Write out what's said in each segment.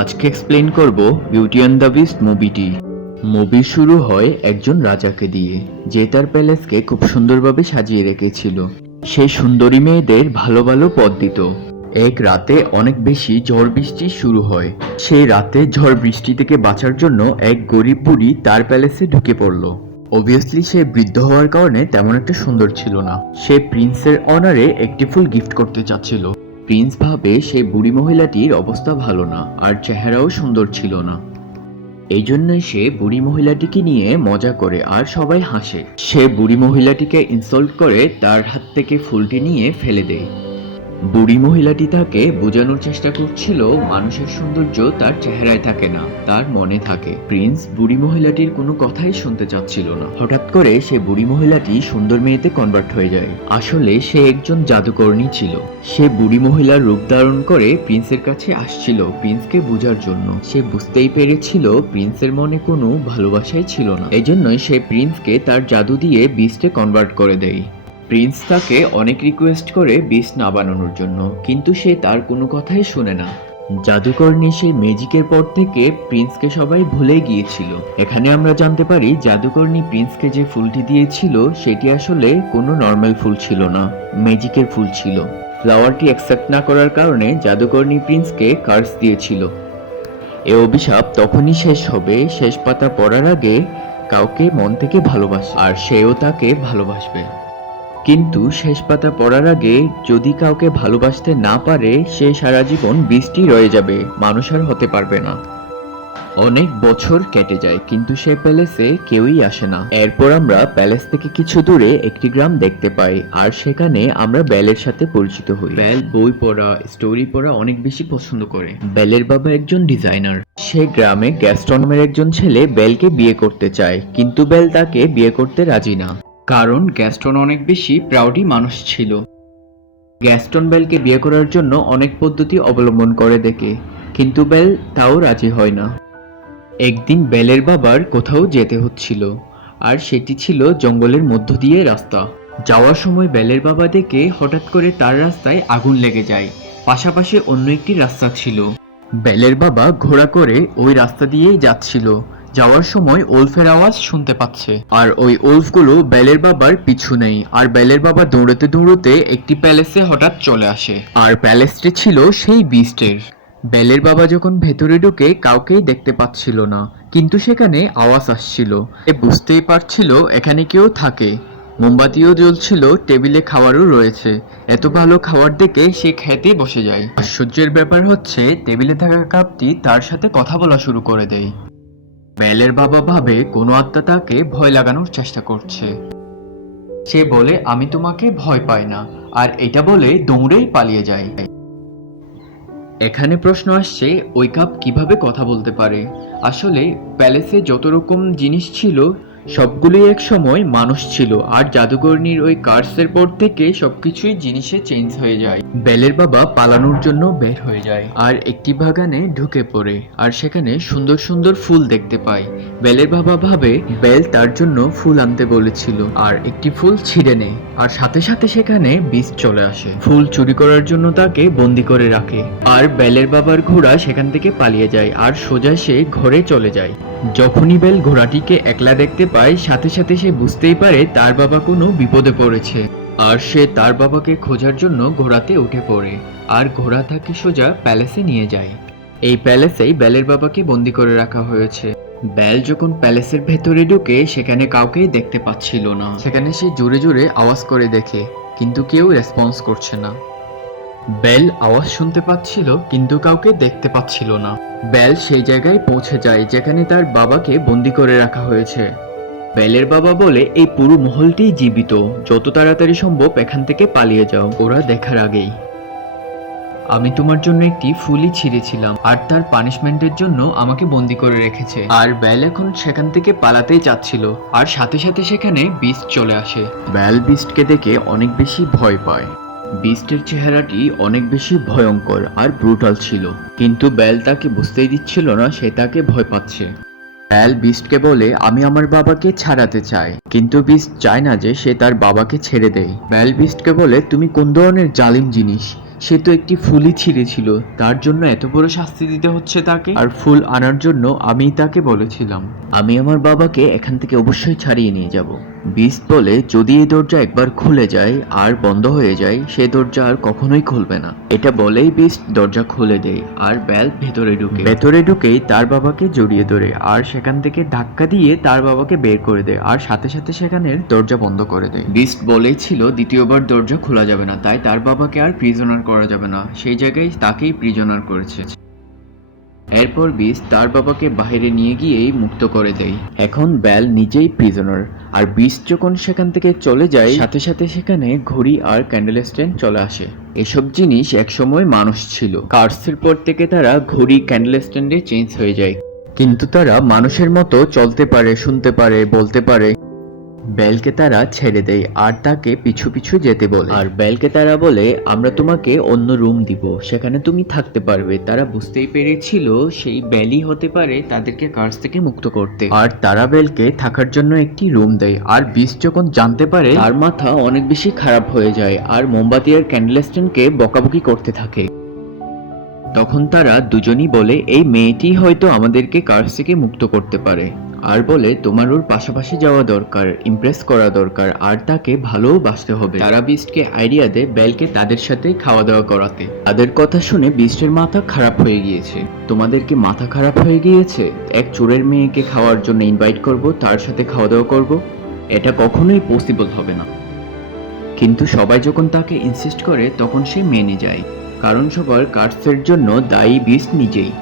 আজকে এক্সপ্লেন করব beauty and the beast মুভিটি। মুভি শুরু হয় একজন রাজাকে দিয়ে, যে তার প্যালেসকে খুব সুন্দরভাবে সাজিয়ে রেখেছিল। সেই সুন্দরী মেয়েদের ভালো ভালো পদ দিত। এক রাতে অনেক বেশি ঝড় বৃষ্টি শুরু হয়। সেই রাতে ঝড় বৃষ্টি থেকে বাঁচার জন্য এক গরিব বুড়ি তার প্যালেসে ঢুকে পড়ল। অবভিয়াসলি সে বৃদ্ধ হওয়ার কারণে তেমন একটা সুন্দর ছিল না। সে প্রিন্সের অনারে একটি ফুল গিফট করতে চাচ্ছিল। প্রিন্স ভাবে সেই বুড়ি মহিলাটির অবস্থা ভালো না, আর চেহারাও সুন্দর ছিল না। এই জন্যই সে বুড়ি মহিলাটিকে নিয়ে মজা করে আর সবাই হাসে। সে বুড়ি মহিলাটিকে ইনসাল্ট করে তার হাত থেকে ফুলটি নিয়ে ফেলে দেয়। বুড়ি মহিলাটি তাকে বোঝানোর চেষ্টা করছিল মানুষের সৌন্দর্য তার চেহারায় থাকে না, তার মনে থাকে। প্রিন্স বুড়ি মহিলাটির কোনো কথাই শুনতে চাচ্ছিল না। হঠাৎ করে সে বুড়ি মহিলাটি সুন্দর মেয়েতে কনভার্ট হয়ে যায়। আসলে সে একজন জাদুকর্ণী ছিল। সে বুড়ি মহিলার রূপ ধারণ করে প্রিন্সের কাছে আসছিল প্রিন্সকে বোঝার জন্য। সে বুঝতেই পেরেছিল প্রিন্সের মনে কোনো ভালোবাসাই ছিল না। এজন্যই সে প্রিন্সকে তার জাদু দিয়ে বিস্টে কনভার্ট করে দেয়। প্রিন্স তাকে অনেক রিকোয়েস্ট করে বিষ না বানানোর জন্য, কিন্তু সে তার কোনো কথাই শোনে না। জাদুকরনী সেই ম্যাজিকের পর থেকে প্রিন্সকে সবাই ভুলে গিয়েছিল। এখানে আমরা জানতে পারি জাদুকরনী প্রিন্সকে যে ফুলটি দিয়েছিল সেটি আসলে কোনো নর্মাল ফুল ছিল না, ম্যাজিকের ফুল ছিল। ফ্লাওয়ারটি অ্যাকসেপ্ট না করার কারণে জাদুকরনী প্রিন্সকে কার্স দিয়েছিল। এ অভিশাপ তখনই শেষ হবে শেষ পাতা পড়ার আগে কাউকে মন থেকে ভালোবাসে, আর সেও তাকে ভালোবাসবে। কিন্তু শেষ পাতা পড়ার আগে যদি কাউকে ভালোবাসতে না পারে, সে সারা জীবন বৃষ্টি রয়ে যাবে, মানুষ আর হতে পারবে না। অনেক বছর কেটে যায় কিন্তু সে প্যালেসে কেউই আসে না। এরপর আমরা প্যালেস থেকে কিছু দূরে একটি গ্রাম দেখতে পাই, আর সেখানে আমরা বেলের সাথে পরিচিত হই। বেল বই পড়া, স্টোরি পড়া অনেক বেশি পছন্দ করে। বেলের বাবা একজন ডিজাইনার। সে গ্রামে গ্যাস্টন নামের একজন ছেলে বেলকে বিয়ে করতে চায়, কিন্তু বেল তাকে বিয়ে করতে রাজি না, কারণ গ্যাস্টন অনেক বেশি প্রাউডি মানুষ ছিল। গ্যাস্টন বেলকে বিয়ে করার জন্য অনেক পদ্ধতি অবলম্বন করে দেখে, কিন্তু বেল তাও রাজি হয় না। একদিন বেলের বাবার কোথাও যেতে হচ্ছিল, আর সেটি ছিল জঙ্গলের মধ্য দিয়ে রাস্তা। যাওয়ার সময় বেলের বাবা দেখে হঠাৎ করে তার রাস্তায় আগুন লেগে যায়। পাশাপাশি অন্য একটি রাস্তা ছিল। বেলের বাবা ঘোড়া করে ওই রাস্তা দিয়েই যাচ্ছিল। যাওয়ার সময় ওলফের আওয়াজ শুনতে পাচ্ছে, আর ওই ওলফগুলো বেলের বাবার পিছু নেই। আর বেলের বাবা দৌড়তে দৌড়তে একটি প্যালেসে হঠাৎ চলে আসে, আর প্যালেসটি ছিল সেই বিস্টের। বেলের বাবা যখন ভেতরে ঢুকে কাউকেই দেখতে পাচ্ছিল না, কিন্তু সেখানে আওয়াজ আসছিল। সে বুঝতেই পারছিল এখানে কেউ থাকে। মোমবাতিও জ্বলছিল, টেবিলে খাবারও রয়েছে। এত ভালো খাবার দেখে সে খেতে বসে যায়। আশ্চর্যের ব্যাপার হচ্ছে টেবিলে থাকা কাপটি তার সাথে কথা বলা শুরু করে দেয়। বেলের বাবা ভাবে কোনো আত্মা তাকে ভয় লাগানোর চেষ্টা করছে। সে বলে, আমি তোমাকে ভয় পাই না, আর এটা বলে দৌড়েই পালিয়ে যায়। এখানে প্রশ্ন আসছে, ওই কাপ কিভাবে কথা বলতে পারে? আসলে প্যালেসে যত রকম জিনিস ছিল সবগুলোই এক সময় মানুষ ছিল, আর জাদুকরনীর ওই কার্সের পর থেকে সবকিছুই জিনিসে চেঞ্জ হয়ে যায়। বেলের বাবা পালানোর জন্য বের হয়ে যায়, আর একটি বাগানে ঢুকে পড়ে, আর সেখানে সুন্দর সুন্দর ফুল দেখতে পায়। বেলের বাবা ভাবে বেল তার জন্য ফুল আনতে বলেছিল, আর একটি ফুল ছিঁড়ে নেয়, আর সাথে সাথে সেখানে বিষ চলে আসে। ফুল চুরি করার জন্য তাকে বন্দি করে রাখে, আর বেলের বাবার ঘোড়া সেখান থেকে পালিয়ে যায়, আর সোজা সে ঘরে চলে যায়। যখনই বেল ঘোড়াটিকে একলা দেখতে পায়, সাথে সাথে সে বুঝতেই পারে তার বাবা কোনো বিপদে পড়েছে, আর সে তার বাবাকে খোঁজার জন্য ঘোড়াতে উঠে পড়ে, আর ঘোড়া তাকে সোজা প্যালেসে নিয়ে যায়। এই প্যালেসেই বেলের বাবাকে বন্দি করে রাখা হয়েছে। বেল যখন প্যালেসের ভেতরে ঢুকে সেখানে কাউকেই দেখতে পাচ্ছিল না। সেখানে সে জোরে জোরে আওয়াজ করে দেখে, কিন্তু কেউ রেসপন্স করছে না। বেল আওয়াজ শুনতে পাচ্ছিল কিন্তু কাউকে দেখতে পাচ্ছিল না। বেল সেই জায়গায় পৌঁছে যায় যেখানে তার বাবাকে বন্দি করে রাখা হয়েছে। বেলের বাবা বলে, এই পুরো মহলটি জীবিত, যত তাড়াতাড়ি সম্ভব এখান থেকে পালিয়ে যাও ওরা দেখার আগেই। আমি তোমার জন্য একটি ফুলই ছিঁড়েছিলাম, আর তার পানিশমেন্টের জন্য আমাকে বন্দি করে রেখেছে। আর বেল এখন সেখান থেকে পালাতেই চাচ্ছিল, আর সাথে সাথে সেখানে বিস্ট চলে আসে। বেল বিস্টকে দেখে অনেক বেশি ভয় পায়। বিস্টের চেহারাটি অনেক বেশি ভয়ঙ্কর আর ব্রুটাল ছিল, কিন্তু বেল তাকে বুঝতেই দিচ্ছিল না সে তাকে ভয় পাচ্ছে। বেল বিস্টকে বলে, আমি আমার বাবাকে ছাড়াতে চাই, কিন্তু বিস্ট চায় না যে সে তার বাবাকে ছেড়ে দেয়। বেল বিস্টকে বলে, তুমি কোন ধরনের জালিম জিনিস, সে তো একটি ফুলই ছিঁড়েছিল, তার জন্য এত বড় শাস্তি দিতে হচ্ছে তাকে। আর ফুল আনার জন্য আমি তাকে বলেছিলাম আমি আমার বাবাকে এখান থেকে অবশ্যই ছাড়িয়ে নিয়ে যাব। বিস্ট বলে যদি এই দরজা একবার খুলে যায় আর বন্ধ হয়ে যায়, সে দরজা আর কখনোই খুলবে না। এটা বলেই বিস্ট দরজা খুলে দেয় আর বেল ভেতরে ঢুকেই তার বাবাকে জড়িয়ে ধরে আর সেখান থেকে ধাক্কা দিয়ে তার বাবাকে বের করে দেয় আর সাথে সাথে সেখানের দরজা বন্ধ করে দেয়। বিস্ট বলেছিল দ্বিতীয়বার দরজা খোলা যাবে না, তাই তার বাবাকে আর প্রিজনার করা যাবে না, সেই জায়গায় তাকেই প্রিজনার করেছে। এরপর বিস্ট তার বাবাকে বাইরে নিয়ে গিয়েই মুক্ত করে দেয়। এখন বেল নিজেই প্রিজনার। আর বিস্ট যখন সেখান থেকে চলে যায়, সাথে সাথে সেখানে ঘড়ি আর ক্যান্ডেল স্ট্যান্ড চলে আসে। এসব জিনিস একসময় মানুষ ছিল, কার্সের পর থেকে তারা ঘড়ি ক্যান্ডেল স্ট্যান্ডে চেঞ্জ হয়ে যায়, কিন্তু তারা মানুষের মতো চলতে পারে, শুনতে পারে, বলতে পারে। বেলকে তারা ছেড়ে দেয় আর তাকে পিছু পিছু যেতে বলে। আর বেলকে তারা বলে আমরা তোমাকে অন্য রুম দিব, সেখানে তুমি থাকতে পারবে। তারা বুঝতেই পেরেছিল সেই বেলই হতে পারে তাদেরকে কার্স থেকে মুক্ত করতে। আর তারা বেলকে থাকার জন্য একটি রুম দেয়। আর বিস্ট যখন জানতে পারে, তার মাথা অনেক বেশি খারাপ হয়ে যায় আর মোমবাতি আর ক্যান্ডেল স্ট্যান্ডকে বকাবকি করতে থাকে। তখন তারা দুজনই বলে এই মেয়েটি হয়তো আমাদেরকে কার্স থেকে মুক্ত করতে পারে। আর বলে তোমার ওর পাশাপাশি যাওয়া দরকার, ইমপ্রেস করা দরকার, আর তাকে ভালোবাসতে হবে। তারা বিস্টকে আইডিয়া দেয় বেলকে তাদের সাথে খাওয়া দাওয়া করাতে। তাদের কথা শুনে বিস্টের মাথা খারাপ হয়ে গিয়েছে। তোমাদের কি মাথা খারাপ হয়ে গিয়েছে? এক চোরের মেয়েকে খাওয়ার জন্য ইনভাইট করব, তার সাথে খাওয়া দাওয়া করব? এটা কখনোই পসিবল হবে না। কিন্তু সবাই যখন তাকে ইনসিস্ট করে তখন সে মেনে যায়, কারণ সবার কার্সের জন্য দায়ী বিস্ট নিজেই।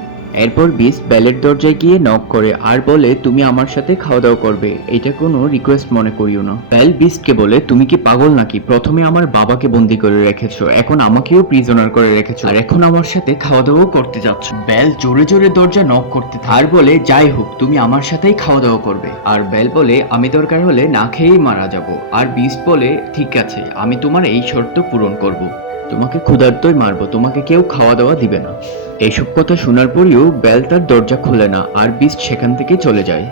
এরপর বিস্ট বেলের দরজায় গিয়ে নক করে আর বলে তুমি আমার সাথে খাওয়া দাওয়া করবে, এটা কোনো রিকোয়েস্ট মনে করিও না। বেল বিস্টকে বলে তুমি কি পাগল নাকি? প্রথমে আমার বাবাকে বন্দি করে রেখেছো, এখন আমাকেও প্রিজনার করে রেখেছো, আর এখন আমার সাথে খাওয়া দাওয়াও করতে যাচ্ছ। বেল জোরে জোরে দরজা নক করতে থাকে আর বলে যাই হোক তুমি আমার সাথেই খাওয়া দাওয়া করবে। আর বেল বলে আমি দরকার হলে না খেয়েই মারা যাব। আর বিস্ট বলে ঠিক আছে, আমি তোমার এই শর্ত পূরণ করব, তোমাকে ক্ষুধার্তই মারবো, তোমাকে কেউ খাওয়া দাওয়া দিবে না। এইসব কথা শোনার পরেও বেল তার দরজা খোলে না আর বিস্ট সেখান থেকে চলে যায়।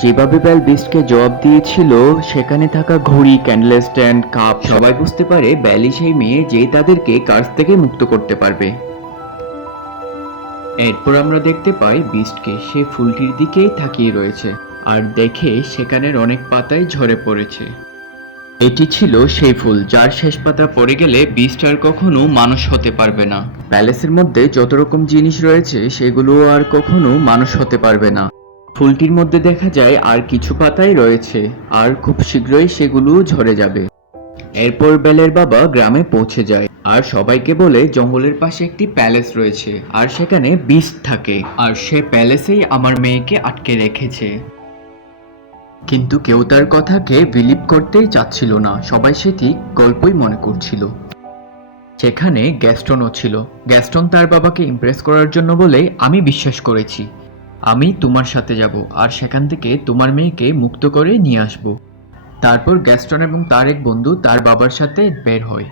যেভাবে বেল বিস্টকে জবাব দিয়েছিল, সেখানে থাকা ঘড়ি, ক্যান্ডেল স্ট্যান্ড, কাপ সবাই বুঝতে পারে বেলই সেই মেয়ে যে তাদেরকে কার্স থেকে মুক্ত করতে পারবে। এরপর আমরা দেখতে পাই বিস্টকে, সে ফুলটির দিকেই তাকিয়ে রয়েছে আর দেখে সেখানের অনেক পাতাই ঝরে পড়েছে। এটি ছিল সেই ফুল যার শেষ পাতা পড়ে গেলে বিস্ট আর কখনো মানুষ হতে পারবে না। প্যালেসের মধ্যে যত রকম জিনিস রয়েছে সেগুলো আর কখনো মানুষ হতে পারবে না। ফুলটির মধ্যে দেখা যায় আর কিছু পাতাই রয়েছে, আর খুব শীঘ্রই সেগুলো ঝরে যাবে। এরপর বেলের বাবা গ্রামে পৌঁছে যায় আর সবাইকে বলে জঙ্গলের পাশে একটি প্যালেস রয়েছে আর সেখানে বিস্ট থাকে, আর সে প্যালেসেই আমার মেয়েকে আটকে রেখেছে। কিন্তু কেউ তার কথাকে বিলিভ করতেই চাচ্ছিল না, সবাই সেটি গল্পই মনে করছিল। সেখানে গ্যাস্টনও ছিল। গ্যাস্টন তার বাবাকে ইমপ্রেস করার জন্য বলে আমি বিশ্বাস করেছি, আমি তোমার সাথে যাব আর সেখান থেকে তোমার মেয়েকে মুক্ত করে নিয়ে আসব। তারপর গ্যাস্টন এবং তার এক বন্ধু তার বাবার সাথে বের হয়।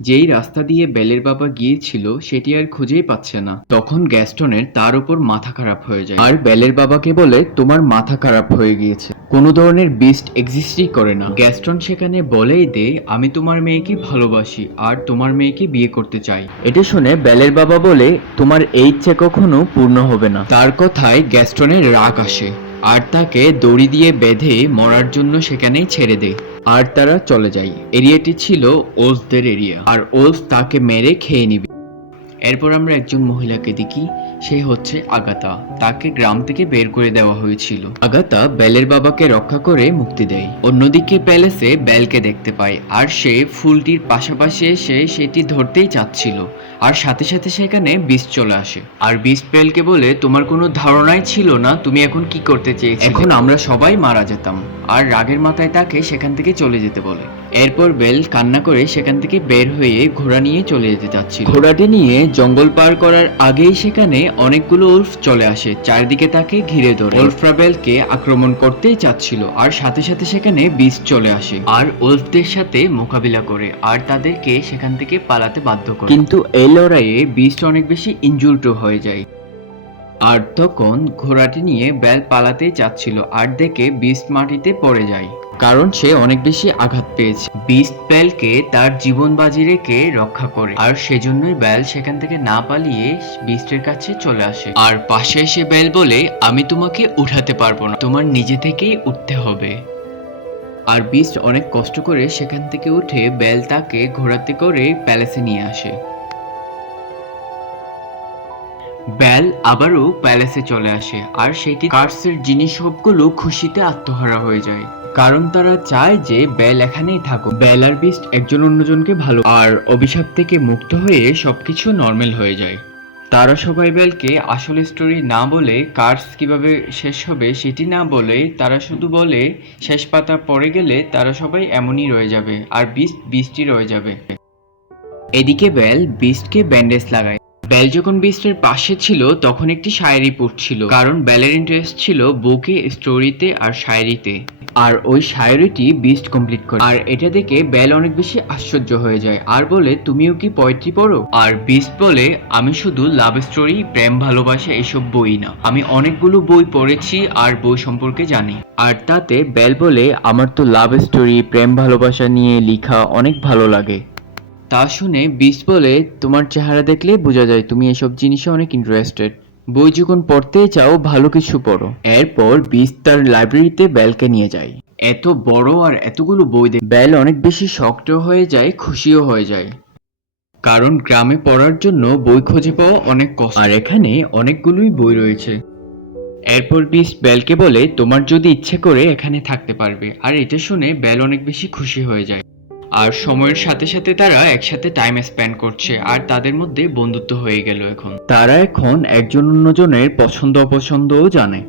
যেই রাস্তা দিয়ে বেলের বাবা গিয়েছিল সেটি আর খুঁজেই পাচ্ছে না। তখন গ্যাস্টনের তার উপর মাথা খারাপ হয়ে যায় আর বেলের বাবাকে বলে তোমার মাথা খারাপ হয়ে গিয়েছে, কোনো ধরনের বিস্ট এক্সিস্টই করে না। গ্যাস্টন সেখানে বলেই দে আমি তোমার মেয়েকে ভালোবাসি আর তোমার মেয়েকে বিয়ে করতে চাই। এটা শুনে বেলের বাবা বলে তোমার এই ইচ্ছে কখনো পূর্ণ হবে না। তার কথায় গ্যাস্টনের রাগ আসে আর তাকে দড়ি দিয়ে বেঁধে মরার জন্য সেখানেই ছেড়ে দেয় আর তারা চলে যায়। এরিয়াটি ছিল ওলসদের এরিয়া আর ওলস তাকে মেরে খেয়ে নিবে। এরপর আমরা একজন মহিলাকে দেখি, সে হচ্ছে আগাতা। তাকে গ্রাম থেকে বের করে দেওয়া হয়েছিল। আগাতা বেলের বাবাকে রক্ষা করে মুক্তি দেয়। অন্যদিকে প্যালেসে বেলকে দেখতে পায় আর সে ফুলটির পাশাপাশি এসে সেটি ধরতেই চাচ্ছিল আর সাথে সাথে সেখানে বিস্ট চলে আসে। আর বিস্ট বেলকে বলে তোমার কোনো ধারণাই ছিল না তুমি এখন কি করতে চেয়েছিলে, এখন আমরা সবাই মারা যেতাম। আর রাগের মাথায় তাকে সেখান থেকে চলে যেতে বলে। এরপর বেল কান্না করে সেখান থেকে বের হয়ে ঘোড়া নিয়ে চলে যেতে চাচ্ছিল। ঘোড়াটি নিয়ে জঙ্গল পার করার আগেই সেখানে অনেকগুলো উলফ চলে আসে, চারদিকে তাকে ঘিরে ধরে। উলফরা বেলকে আক্রমণ করতেই চাচ্ছিল আর সাথে সাথে সেখানে বিস্ট চলে আসে আর উলফদের সাথে মোকাবিলা করে আর তাদেরকে সেখান থেকে পালাতে বাধ্য করে। কিন্তু এই লড়াইয়ে বিস্ট অনেক বেশি ইনজুর্ড হয়ে যায়। আর তখন ঘোড়াটি নিয়ে বেল পালাতেই চাচ্ছিল আর দেখে বিস্ট মাটিতে পড়ে যায়। কারণ সে অনেক বেশি আঘাত পেয়েছে। বিস্ট বেলকে তার জীবন বাজি রেখে রক্ষা করে, আর সেজন্যই বেল সেখান থেকে না পালিয়ে বিস্টের কাছে চলে আসে। আর পাশে এসে বেল বলে, আমি তোমাকে উঠাতে পারবো না, তোমার নিজে থেকেই উঠতে হবে। আর বিস্ট অনেক কষ্ট করে সেখান থেকে উঠে বেল তাকে ঘোড়াতে করে প্যালেসে নিয়ে আসে। বেল আবারও প্যালেসে চলে আসে, আর সেটি কার্সের জিনিস সবগুলো খুশিতে আত্মহারা হয়ে যায়, কারণ তারা চায় যে বেল এখানেই থাকুক। বেল আর বিস্ট একজন অন্যজনকে ভালো, আর অভিশাপ থেকে মুক্ত হয়ে সবকিছু নর্মাল হয়ে যায়। তারা সবাই বেলকে আসলে স্টোরি না বলে, কার্স কিভাবে শেষ হবে সেটি না বলে, তারা শুধু বলে শেষ পাতা পড়ে গেলে তারা সবাই এমনই রয়ে যাবে, আর বিস্ট বিস্টই রয়ে যাবে। এদিকে বেল বিস্টকে ব্যান্ডেজ লাগায়। বেল যখন বিস্টের পাশে ছিল তখন একটি শায়েরি পড়ছিল, কারণ বেলের ইন্টারেস্ট ছিল বুকে, স্টোরিতে আর শায়েরিতে। আর ওই শায়েরিটি বিস্ট কমপ্লিট করে, আর এটা দেখে বেল অনেক বেশি আশ্চর্য হয়ে যায় আর বলে, তুমিও কি পোয়েট্রি পড়ো? আর বিস্ট বলে, আমি শুধু লাভ স্টোরি, প্রেম, ভালোবাসা এসব বই না, আমি অনেকগুলো বই পড়েছি আর বই সম্পর্কে জানি। আর তাতে বেল বলে, আমার তো লাভ স্টোরি, প্রেম, ভালোবাসা নিয়ে লেখা অনেক ভালো লাগে। তা শুনে বিস্ট বলে, তোমার চেহারা দেখলে বোঝা যায় তুমি এসব জিনিসে অনেক ইন্টারেস্টেড, বই যখন পড়তে চাও ভালো কিছু পড়ো। এরপর বিস্ট তার লাইব্রেরিতে বেলকে নিয়ে যায়। এত বড় আর এতগুলো বই দেখে বেল অনেক বেশি শক্ত হয়ে যায়, খুশিও হয়ে যায়, কারণ গ্রামে পড়ার জন্য বই খুঁজে পাওয়া অনেক কষ্ট, আর এখানে অনেকগুলোই বই রয়েছে। এরপর বিস্ট বেলকে বলে, তোমার যদি ইচ্ছে করে এখানে থাকতে পারবে। আর এটা শুনে বেল অনেক বেশি খুশি হয়ে যায়, আর সময়ের সাথে সাথে তারা একসাথে টাইম স্পেন্ড করছে, আর তাদের মধ্যে বন্ধুত্ব হয়ে গেল। এখন তারা একজন অন্যজনের পছন্দ অপছন্দও জানে।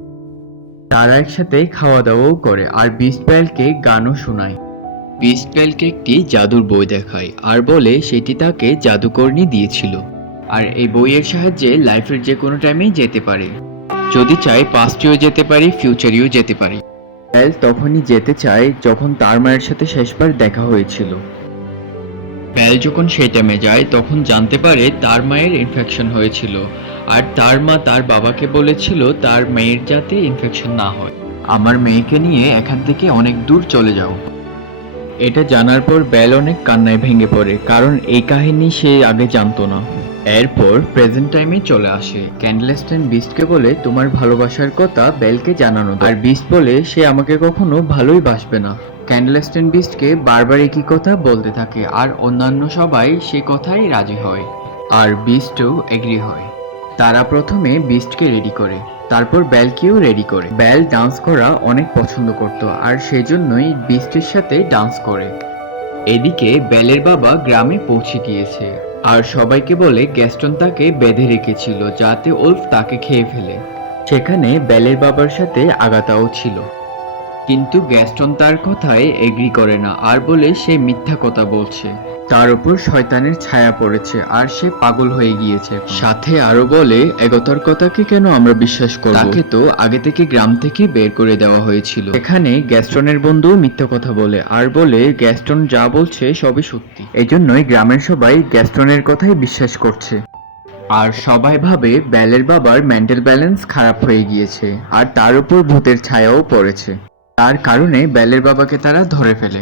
তারা একসাথে খাওয়া দাওয়াও করে, আর বিস্ট বেলকে গানও শোনায়। বিস্ট বেলকে একটি জাদুর বই দেখায় আর বলে সেটি তাকে জাদুকরনি দিয়েছিল, আর এই বইয়ের সাহায্যে লাইফের যে কোনো টাইমেই যেতে পারে, যদি চায় পাস্টেও যেতে পারে, ফিউচারেও যেতে পারে। বেল তখনই যেতে চায় যখন তার মায়ের সাথে শেষবার দেখা হয়েছিল। বেল যখন সেই টাইমে যায় তখন জানতে পারে তার মায়ের ইনফেকশন হয়েছিল, আর তার মা তার বাবাকে বলেছিল তার মেয়ের যাতে ইনফেকশন না হয়, আমার মেয়েকে নিয়ে এখান থেকে অনেক দূর চলে যাও। এটা জানার পর বেল অনেক কান্নায় ভেঙে পড়ে, কারণ এই কাহিনী সে আগে জানতো না। এরপর প্রেজেন্ট টাইমে চলে আসে। ক্যান্ডেলস্টাইন বিস্টকে বলে, তোমার ভালোবাসার কথা বেলকে জানানো দাও। আর বিস্ট বলে, সে আমাকে কখনো ভালোই বাসবে না। ক্যান্ডেলস্টাইন বিস্টকে বারবার একই কথা বলতে থাকে, আর অন্যান্য সবাই সে কথাই রাজি হয়, আর বিস্টও এগ্রি হয়। তারা প্রথমে বিস্টকে রেডি করে, তারপর বেলকেও রেডি করে। বেল ডান্স করা অনেক পছন্দ করত, আর সেজন্যই বিস্টের সাথে ডান্স করে। এদিকে বেলের বাবা গ্রামে পৌঁছে গিয়েছে, আর সবাইকে বলে গ্যাস্টন তাকে বেঁধে রেখেছিল যাতে উলফ তাকে খেয়ে ফেলে। সেখানে বেলের বাবার সাথে আগাতাও ছিল, কিন্তু গ্যাস্টন তার কথায় এগ্রি করে না, আর বলে সে মিথ্যা কথা বলছে, তার উপর শয়তানের ছায়া পড়েছে আর সে পাগল হয়ে গিয়েছে। সাথে আরো বলে, একতার কথাকে কেন আমরা বিশ্বাস করব, তাকে তো আগে থেকে গ্রাম থেকে বের করে দেওয়া হয়েছিল। এখানে গ্যাস্টনের বন্ধু মিথ্যা কথা বলে, আর বলে গ্যাস্টন যা বলছে সবই সত্যি, এজন্যই গ্রামের সবাই গ্যাস্টনের কথাই বিশ্বাস করছে। আর সবাই ভাবে বেলের বাবার মেন্টাল ব্যালেন্স খারাপ হয়ে গিয়েছে, আর তার উপর ভূতের ছায়াও পড়েছে, তার কারণে বেলের বাবাকে তারা ধরে ফেলে।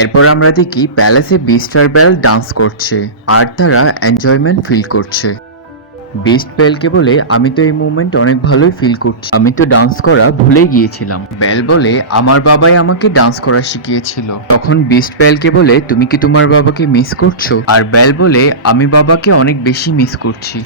এরপর আমরা দেখি প্যালেসে বিস্ট আর বেল ডান্স করছে, আর তারা এনজয়মেন্ট ফিল করছে। বিস্ট বেলকে বলে, আমি তো এই মুভমেন্ট অনেক ভালোই ফিল করছি, আমি তো ডান্স করা ভুলেই গিয়েছিলাম। বেল বলে, আমার বাবাই আমাকে ডান্স করা শিখিয়েছিল। তখন বিস্ট বেলকে বলে, তুমি কি তোমার বাবাকে মিস করছো? আর বেল বলে, আমি বাবাকে অনেক বেশি মিস করছি।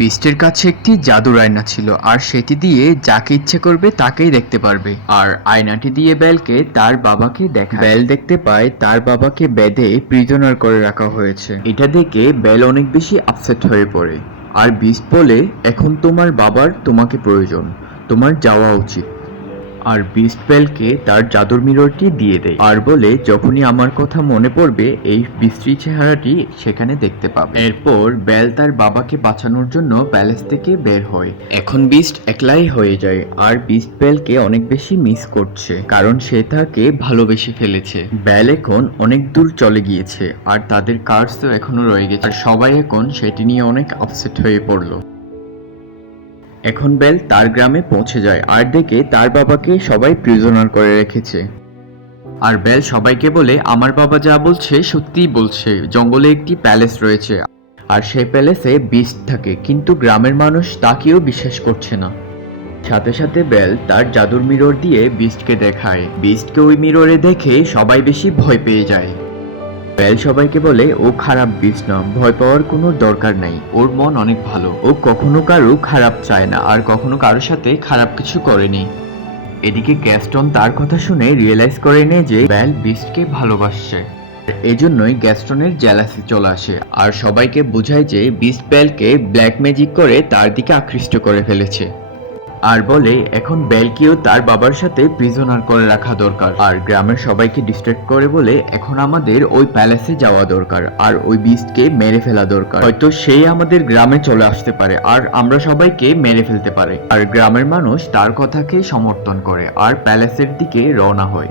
বিস্টের কাছে একটি জাদুর আয়না ছিল, আর সেটি দিয়ে যাকে ইচ্ছে করবে তাকেই দেখতে পারবে। আর আয়নাটি দিয়ে বেলকে তার বাবাকে দেখায়। বেল দেখতে পায় তার বাবাকে বেঁধে প্রিজনার করে রাখা হয়েছে। এটা দেখে বেল অনেক বেশি আপসেট হয়ে পড়ে, আর বিস্ট বলে, এখন তোমার বাবার তোমাকে প্রয়োজন, তোমার যাওয়া উচিত। আর বিস্ট বেলকে তার জাদুর মিররটি দিয়ে দেয়, আর বলে, যখনই আমার কথা মনে পড়বে এই বিশ্রী চেহারাটি সেখানে দেখতে পাবে। এরপর বেল তার বাবাকে বাঁচানোর জন্য প্যালেস থেকে বের হয়। এখন বিস্ট একলাই হয়ে যায়, আর বিস্ট বেলকে অনেক বেশি মিস করছে, কারণ সে তাকে ভালোবেসে ফেলেছে। বেল এখন অনেক দূর চলে গিয়েছে, আর তাদের কার্স তো এখনো রয়ে গেছে, আর সবাই এখন সেটি নিয়ে অনেক আপসেট হয়ে পড়লো। এখন বেল তার গ্রামে পৌঁছে যায়, আর দেখে তার বাবাকে সবাই প্রিজনার করে রেখেছে। আর বেল সবাইকে বলে আমার বাবা যা বলছে সত্যিই বলছে, জঙ্গলে একটি প্যালেস রয়েছে আর সেই প্যালেসে বিস্ট থাকে, কিন্তু গ্রামের মানুষ তাকেও বিশ্বাস করছে না। সাথে সাথে বেল তার জাদুর মিরর দিয়ে বিস্টকে দেখায়। বিস্টকে ওই মিররে দেখে সবাই বেশি ভয় পেয়ে যায়। বেল সবাইকে বলে ও খারাপ বিস্ট না, ভয় পাওয়ার কোনো দরকার নাই, ওর মন অনেক ভালো, ও কখনো কারো খারাপ চায় না আর কখনো কারোর সাথে খারাপ কিছু করেনি। এদিকে গ্যাস্টন তার কথা শুনে রিয়েলাইজ করে নেয় যে বেল বিস্টকে ভালোবাসছে। এজন্যই গ্যাস্টনের জেলাসি চলে আসে আর সবাইকে বোঝায় যে বিস্ট বেলকে ব্ল্যাক ম্যাজিক করে তার দিকে আকৃষ্ট করে ফেলেছে। আর বলে এখন বেলকেও তার বাবার সাথে প্রিজনার করে রাখা দরকার। আর গ্রামের সবাইকে ডিস্ট্রাক্ট করে বলে এখন আমাদের ওই প্যালেসে যাওয়া দরকার আর ওই বিস্টকে মেরে ফেলা দরকার, হয়তো সেই আমাদের গ্রামে চলে আসতে পারে আর আমরা সবাইকে মেরে ফেলতে পারে। আর গ্রামের মানুষ তার কথাকে সমর্থন করে আর প্যালেসের দিকে রওনা হয়।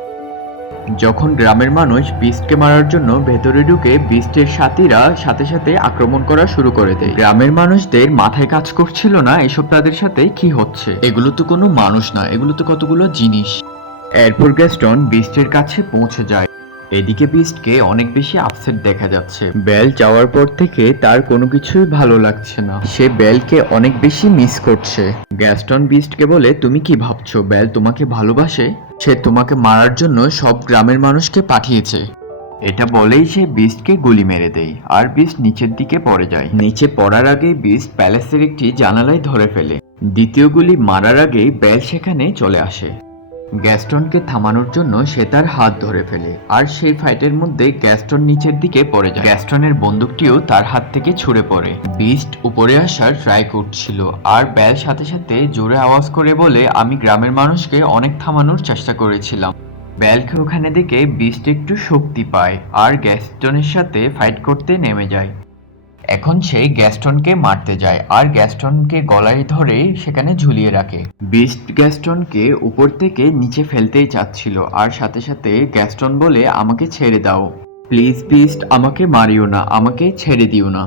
যখন গ্রামের মানুষ বিস্টকে মারার জন্য ভেতরে ঢুকে, বিস্টের সাথীরা সাথে সাথে আক্রমণ করা শুরু করে দেয়। গ্রামের মানুষদের মাথায় কাজ করছিল না এসব তাদের সাথে কি হচ্ছে, এগুলো তো কোনো মানুষ না, এগুলো তো কতগুলো জিনিস। এরপর গ্যাস্টন বিস্টের কাছে পৌঁছে যায়। এদিকে বিস্টকে অনেক বেশি আপসেট দেখা যাচ্ছে। বেল যাওয়ার পর থেকে তার কোনো কিছুই ভালো লাগছে না, সে বেলকে অনেক বেশি মিস করছে। গ্যাস্টন বিস্টকে বলে তুমি কি ভাবছো বেল তোমাকে ভালোবাসে? সে তোমাকে মারার জন্য সব গ্রামের মানুষকে পাঠিয়েছে। এটা বলেই সে বিস্টকে গুলি মেরে দেয় আর বিস্ট নিচের দিকে পড়ে যায়। নিচে পড়ার আগে বিস্ট প্যালেসের একটি জানালায় ধরে ফেলে। দ্বিতীয় গুলি মারার আগে বেল সেখানে চলে আসে। গ্যাস্টনকে থামানোর জন্য সে তার হাত ধরে ফেলে আর সেই ফাইটের মধ্যে গ্যাস্টন নিচের দিকে পড়ে যায়। গ্যাস্টনের বন্দুকটিও তার হাত থেকে ছুড়ে পড়ে। বিস্ট উপরে আসার ট্রাই করছিল আর বেল সাথে সাথে জোরে আওয়াজ করে বলে আমি গ্রামের মানুষকে অনেক থামানোর চেষ্টা করেছিলাম। বেলকে ওখানে দেখে বিস্ট একটু শক্তি পায় আর গ্যাস্টনের সাথে ফাইট করতে নেমে যায়। এখন সে গ্যাস্টনকে মারতে যায় আর গ্যাস্টনকে গলায় ধরে সেখানে ঝুলিয়ে রাখে। বিস্ট গ্যাস্টনকে উপর থেকে নিচে ফেলতেই চাচ্ছিল আর সাথে সাথে গ্যাস্টন বলে আমাকে ছেড়ে দাও প্লিজ বিস্ট, আমাকে মারিও না, আমাকে ছেড়ে দিও না।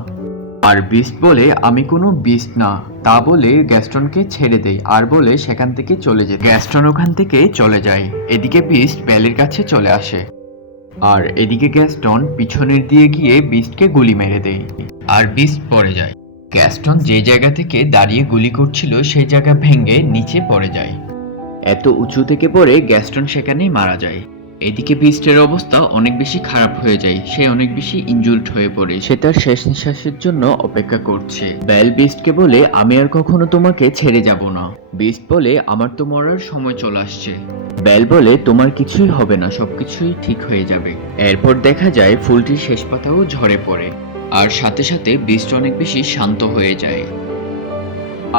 আর বিস্ট বলে আমি কোনো বিস্ট না, তা বলে গ্যাস্টনকে ছেড়ে দেয় আর বলে সেখান থেকে চলে যেতে। গ্যাস্টন ওখান থেকে চলে যায়। এদিকে বিস্ট বেলের কাছে চলে আসে আর এদিকে গ্যাস্টন পিছনের দিয়ে গিয়ে বিস্টকে গুলি মেরে দেয় আর বিস্ট পড়ে যায়। গ্যাস্টন যে জায়গা থেকে দাঁড়িয়ে গুলি করছিল সেই জায়গা ভেঙে নিচে পড়ে যায়। এত উঁচু থেকে পড়ে গ্যাস্টন সেখানেই মারা যায়। এদিকে বিস্টের অবস্থা অনেক বেশি খারাপ হয়ে যায়, সে অনেক বেশি ইনজুর্ড হয়ে পড়ে। সে তার শেষ নিঃশ্বাসের জন্য অপেক্ষা করছে। বেল বিস্টকে বলে আমি আর কখনো তোমাকে ছেড়ে যাব না। বিস্ট বলে আমার তো মরার সময় চলে আসছে। বেল বলে তোমার কিছুই হবে না, সবকিছুই ঠিক হয়ে যাবে। এরপর দেখা যায় ফুলটির শেষ পাতাও ঝরে পড়ে আর সাথে সাথে বিস্ট অনেক বেশি শান্ত হয়ে যায়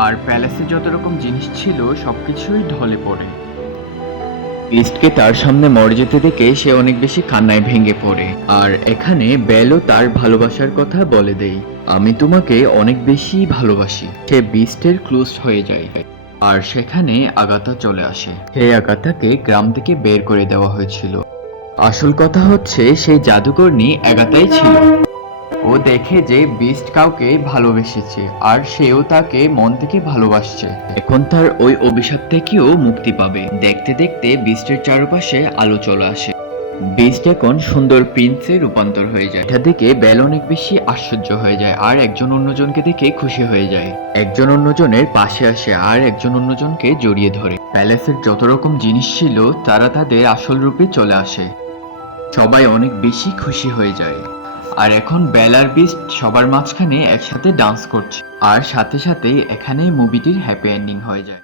আর প্যালেসে যত রকম জিনিস ছিল সবকিছুই ঢলে পড়ে। বিস্টকে তার সামনে মরে যেতে দেখে সে অনেক বেশি কান্নায় ভেঙে পড়ে আর এখানে বেলও তার ভালোবাসার কথা বলে দেয়, আমি তোমাকে অনেক বেশি ভালোবাসি। সে বিস্টের ক্লোজ হয়ে যায় আর সেখানে আগাথা চলে আসে। সেই আগাথাকে গ্রাম থেকে বের করে দেওয়া হয়েছিল। আসল কথা হচ্ছে সেই জাদুকরনি আগাথাই ছিল। ও দেখে যে বিস্ট কাউকে ভালোবেসেছে আর সেও তাকে মন থেকে ভালোবাসছে। এখন তার ওই অভিশাপ থেকেও মুক্তি পাবে। দেখতে দেখতে বিস্টের চারপাশে আলো চলে আসে। বিস্ট এখন সুন্দর প্রিন্সে রূপান্তর হয়ে যায়। এটা দেখে বেল অনেক বেশি আশ্চর্য হয়ে যায় আর একজন অন্যজনকে দেখে খুশি হয়ে যায়। একজন অন্যজনের পাশে আসে আর একজন অন্যজনকে জড়িয়ে ধরে। প্যালেসের যত রকম জিনিস ছিল তারা তাদের আসল রূপে চলে আসে। সবাই অনেক বেশি খুশি হয়ে যায় আর এখন বেল আর বিস্ট সবার মাঝখানে একসাথে ডান্স করছে আর সাথে সাথে এখানে মুভিটির হ্যাপি এন্ডিং হয়ে যায়।